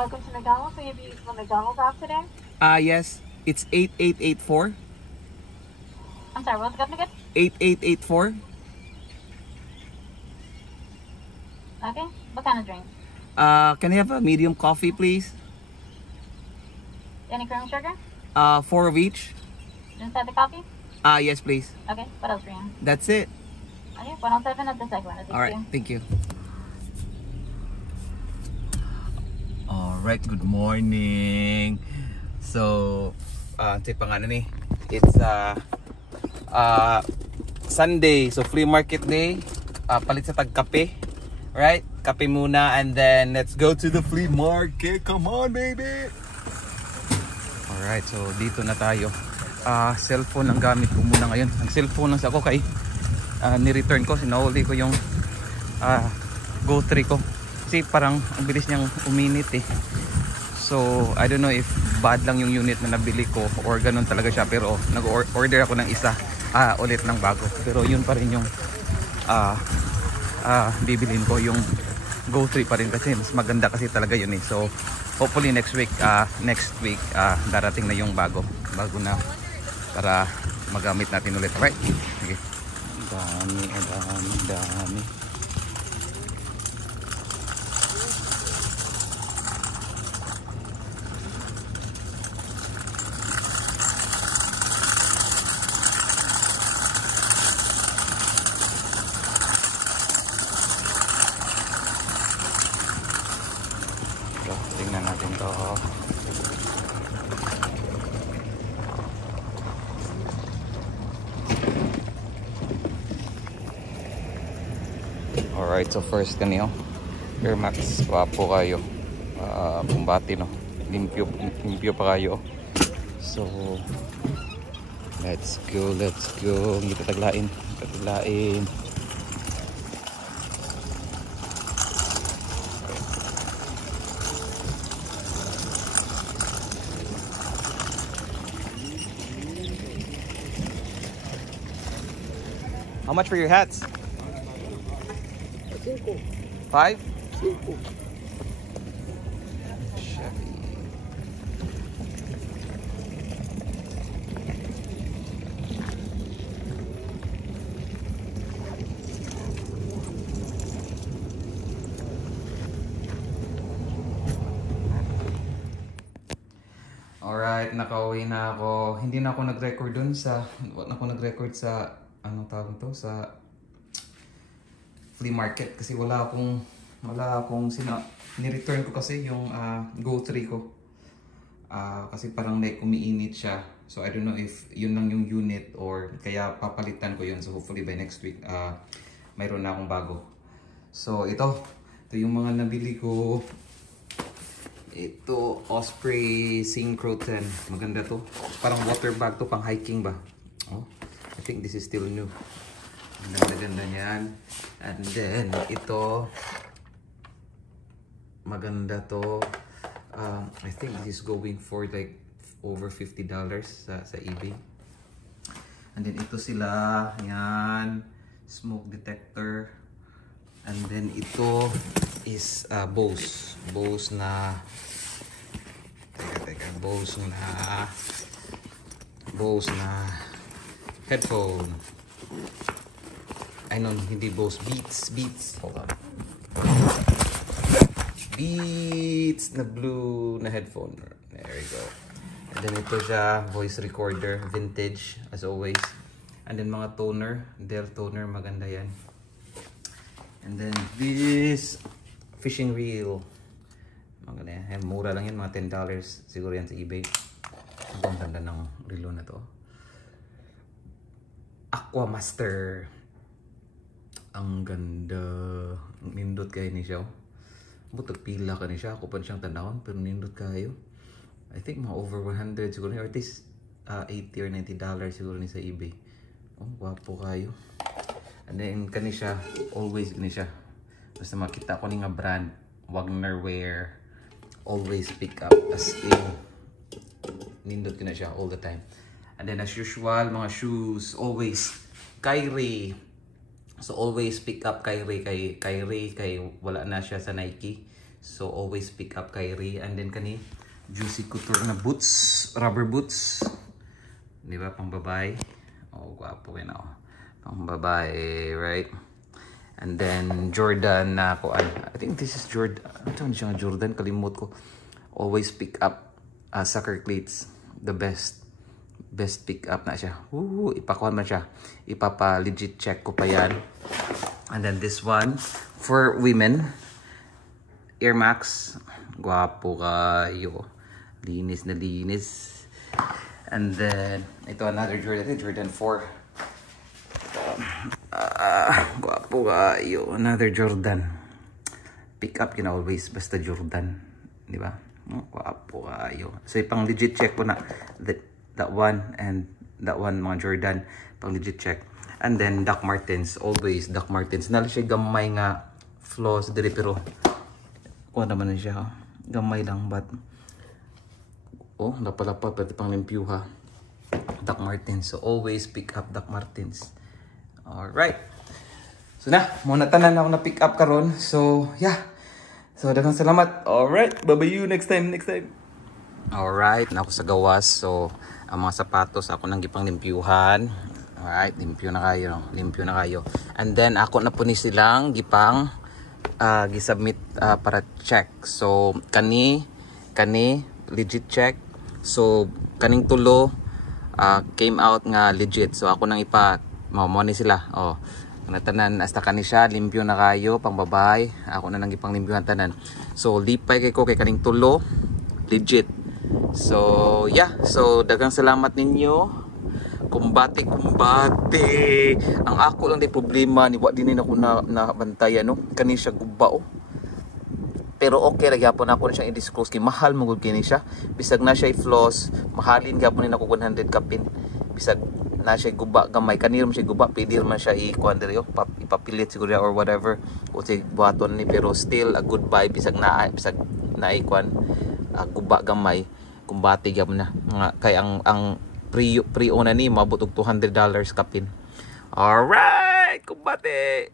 Welcome to McDonald's. Will you be using the McDonald's app today? Yes. It's 8884. I'm sorry, what's the again? 8884. Okay. What kind of drink? Can I have a medium coffee, please? Any cream sugar? 4 of each. Inside the coffee? Yes, please. Okay. What else for you? That's it. Okay. 107 at the second one. All right. Thank you. Alright, good morning. So, it's Sunday, so flea market day. Palit sa tagkape, right? Kape muna and then let's go to the flea market. Come on, baby. Alright, so dito na tayo. Cellphone ang gamit ko muna ngayon. Ang cellphone lang ako kay ni-return ko, sinahuli ko yung Go3 ko. Kasi parang ang bilis niyang uminit eh. So I don't know if bad lang yung unit na nabili ko or ganun talaga siya, pero nag-order ako ng isa ulit ng bago, pero yun pa rin yung bibilin ko, yung Go3 pa rin kasi mas maganda kasi talaga yun eh. So hopefully next week darating na yung bago na para magamit natin ulit. Alright, okay. Dami. Tingnan natin to. Alright, so first kanyo Air Max, wapo kayo. Bumbati no, limpyo pa kayo. So let's go. Hindi tataglain. How much for your hats? 5? Chevy. Alright, nakauwi na ako. Hindi na ako nag-record dun sa anong tawag to, sa flea market kasi wala akong ni-return ko kasi yung Go3 ko. Kasi parang like umiinit siya. So I don't know if yun lang yung unit or kaya papalitan ko yun. So hopefully by next week mayroon na akong bago. So ito yung mga nabili ko. Ito Osprey Synchro 10. Maganda to. Parang water bag to, pang hiking ba? Oh, I think this is still new. Ganda niyan. And then ito maganda to. I think this is going for like over $50 sa eBay. And then ito sila, yan, smoke detector. And then ito is Bose na Bose na headphone. I know, hindi Bose, Beats. Hold on. Beats na blue na headphone. There you go. And then ito siya, voice recorder, vintage as always. And then mga toner, Dell toner, maganda yan. And then this fishing reel. Maganda yan. Mura lang yan, mga $10 siguro yan sa eBay. Ang ganda ng relo na to. Aquamaster. Ang ganda. Nindot kayo ni siya. Butag pila ka ni siya. Ako pa siyang tanawon, pero nindot kayo. I think mga over 100 siguro. Or at least $80 or $90 siguro ni sa eBay. Oh, wapo kayo. And then kani siya, always gani siya. Basta makita ko ni nga brand, Wagner Wear, always pick up as in. Nindot ko na siya all the time. And then as usual, mga shoes, always Kyrie. So always pick up Kyrie kay wala na siya sa Nike. So always pick up Kyrie. And then kani Juicy Couture na boots, rubber boots. Di ba, pang babae? Oh, gwapo yun ako. Pang babae, right? And then Jordan na kuan. I think this is Jordan. Ano siya nga Jordan? Kalimut ko. Always pick up soccer cleats. The best pick up na siya. Woo, ipakuha man siya. Ipapa legit check ko pa yan. And then this one for women. Air Max. Gwapo kayo. Linis na linis. And then, ito another Jordan. I think Jordan 4. Gwapo kayo. Another Jordan. Pick up yun always. Basta Jordan. Di ba? Gwapo kayo. So, pang legit check ko na. That one and that one mga Jordan. Pang legit check. And then, Doc Martens. Always Doc Martens. Nala siya gamay nga flaws diri pero kuha naman na siya. Gamay lang but oh, lapalapa pati pang limpyuha. Doc Martens. So always pick up Doc Martens. Alright. So na, muna tanan ako na pick up karon. So yeah. So daghang salamat. Alright. Bye-bye you next time. Alright, na ako sa gawas. So ang mga sapatos ako nang gipang limpyuhan. Alright, limpyo na kayo. And then ako na po ni silang gipang gisubmit para check. So kani legit check. So kaning tulo came out nga legit. So ako nang mo ni sila. Oh, tanan hasta kani siya limpyo na kayo pang babae. Ako na nang gipang limpyuhan tanan. So lipay kay ko kay kaning tulo legit. So yeah, so daghang salamat ninyo. Kumbate. Ang ako lang di problema ni wa din ako na bantayan no. Kani siya guba oh. Pero okay ra gyapon ako na siyang i-disclose kay mahal mo gud kini siya. Bisag na siya i-floss, mahalin gyapon ni nako 100 kapin. Bisag na siya guba gamay, kanirom siya guba, pwede man siya i-kuan diri oh, ipapilit siguro or whatever. O say buhaton ni pero still a good vibe bisag na i-kuan guba gamay. Kumbate gyapon na. Kay ang pre-una ni mabot og $200 kapin. Alright, kumbate.